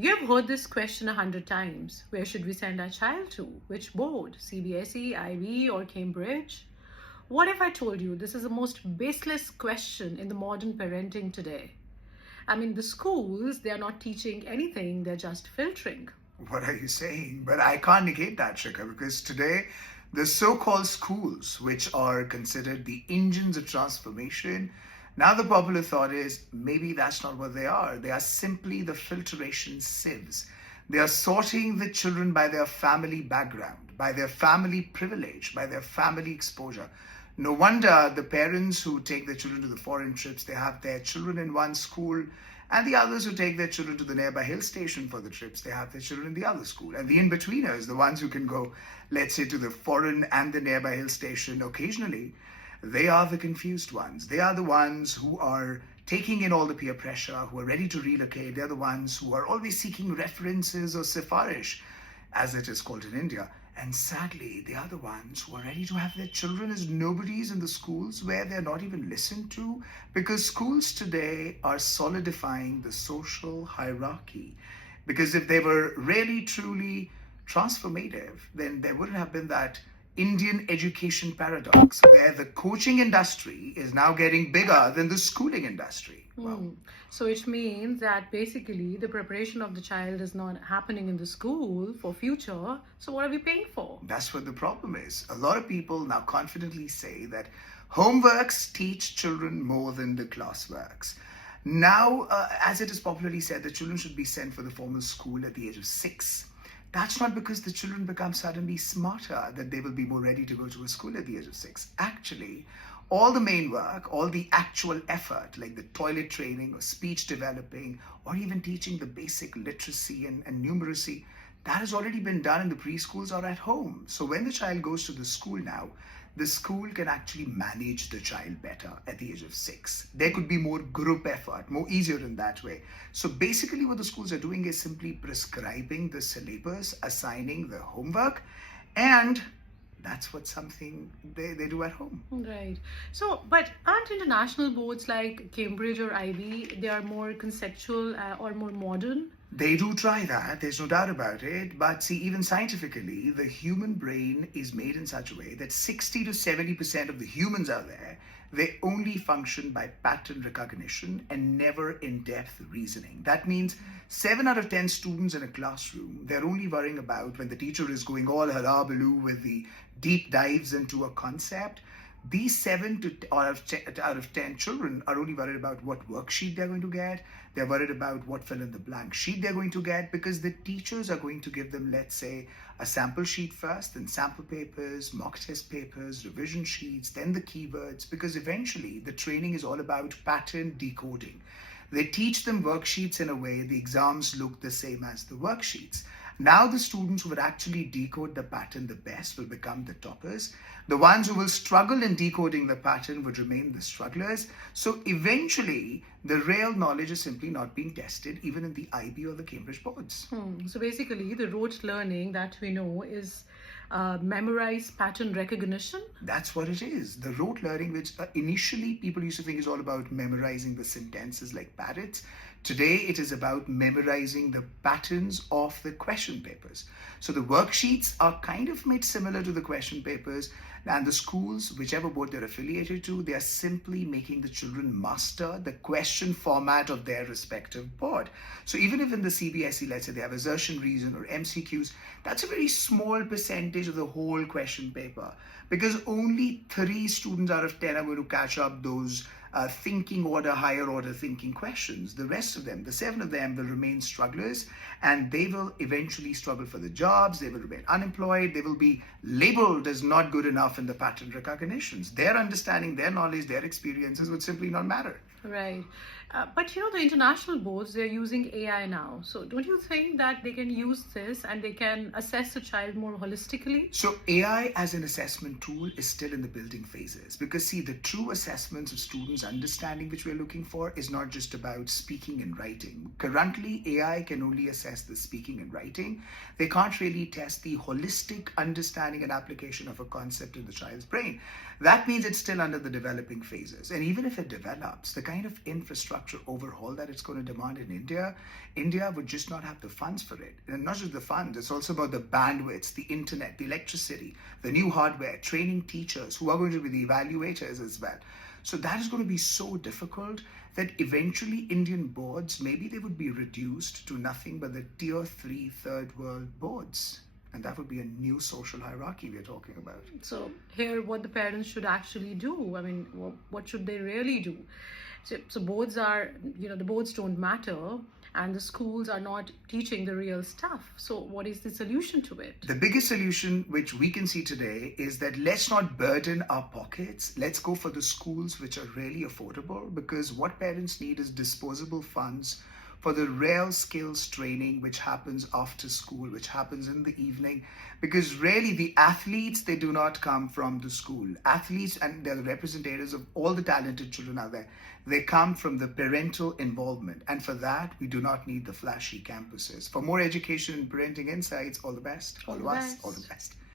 You have heard this question 100 times. Where should we send our child to? Which board? CBSE, IB, or Cambridge? What if I told you this is the most baseless question in the modern parenting today? I mean, the schools, they are not teaching anything, they're just filtering. What are you saying? But I can't negate that, Shikha, because today the so-called schools, which are considered the engines of transformation, now the popular thought is maybe that's not what they are. They are simply the filtration sieves. They are sorting the children by their family background, by their family privilege, by their family exposure. No wonder the parents who take their children to the foreign trips, they have their children in one school, and the others who take their children to the nearby hill station for the trips, they have their children in the other school. And the in-betweeners, the ones who can go, let's say, to the foreign and the nearby hill station occasionally, they are the confused ones. They are the ones who are taking in all the peer pressure, who are ready to relocate. They're the ones who are always seeking references or sifarish, as it is called in India. And sadly, they are the ones who are ready to have their children as nobodies in the schools where they're not even listened to, because schools today are solidifying the social hierarchy. Because if they were really, truly transformative, then there wouldn't have been that Indian education paradox where the coaching industry is now getting bigger than the schooling industry. Wow. So it means that basically the preparation of the child is not happening in the school for future. So what are we paying for? That's what the problem is. A lot of people now confidently say that homeworks teach children more than the classworks. Now, as it is popularly said, the children should be sent for the formal school at the age of 6. That's not because the children become suddenly smarter that they will be more ready to go to a school at the age of 6. Actually, all the main work, all the actual effort, like the toilet training or speech developing, or even teaching the basic literacy and numeracy, that has already been done in the preschools or at home. So when the child goes to the school now, the school can actually manage the child better at the age of 6. There could be more group effort, more easier in that way. So basically what the schools are doing is simply prescribing the syllabus, assigning the homework, and that's what something they do at home. Right. So, but aren't international boards like Cambridge or IB, they are more conceptual or more modern? They do try that, there's no doubt about it. But see, even scientifically, the human brain is made in such a way that 60 to 70% of the humans out there, they only function by pattern recognition and never in-depth reasoning. That means 7 out of 10 students in a classroom, they're only worrying about when the teacher is going all hullabaloo with the deep dives into a concept. These 7 out of 10 children are only worried about what worksheet they're going to get. They're worried about what fill in the blank sheet they're going to get, because the teachers are going to give them, let's say, a sample sheet first, then sample papers, mock test papers, revision sheets, then the keywords, because eventually the training is all about pattern decoding. They teach them worksheets in a way the exams look the same as the worksheets. Now the students who would actually decode the pattern the best will become the toppers. The ones who will struggle in decoding the pattern would remain the strugglers. So eventually, the real knowledge is simply not being tested even in the IB or the Cambridge boards. So basically, the rote learning that we know is memorize pattern recognition. That's what it is. The rote learning, which initially people used to think is all about memorizing the sentences like parrots. Today, it is about memorizing the patterns of the question papers. So the worksheets are kind of made similar to the question papers, and the schools, whichever board they're affiliated to, they are simply making the children master the question format of their respective board. So even if in the CBSE, let's say they have assertion, reason, or MCQs, that's a very small percentage of the whole question paper, because only 3 students out of 10 are going to catch up those thinking order, higher order thinking questions. The rest of them, the 7 of them, will remain strugglers, and they will eventually struggle for the jobs. They will remain unemployed. They will be labeled as not good enough in the pattern recognitions. Their understanding, their knowledge, their experiences would simply not matter. Right. But you know, the international boards, they're using AI now. So don't you think that they can use this and they can assess the child more holistically? So AI as an assessment tool is still in the building phases, because see, the true assessments of students' understanding which we're looking for is not just about speaking and writing. Currently, AI can only assess the speaking and writing. They can't really test the holistic understanding and application of a concept in the child's brain. That means it's still under the developing phases. And even if it develops, the kind of infrastructure infrastructure overhaul that it's going to demand in India, India would just not have the funds for it. And not just the funds, it's also about the bandwidths, the internet, the electricity, the new hardware, training teachers who are going to be the evaluators as well. So that is going to be so difficult that eventually Indian boards, maybe they would be reduced to nothing but the tier 3 third world boards. And that would be a new social hierarchy we're talking about. So here, what the parents should actually do. I mean, what should they really do? So boards are, the boards don't matter, and the schools are not teaching the real stuff. So what is the solution to it? The biggest solution which we can see today is that let's not burden our pockets. Let's go for the schools which are really affordable, because what parents need is disposable funds for the real skills training which happens after school, which happens in the evening. Because really the athletes, they do not come from the school. Athletes, and they're the representatives of all the talented children out there, they come from the parental involvement. And for that, we do not need the flashy campuses. For more education and parenting insights, all the best. All of us, all the best.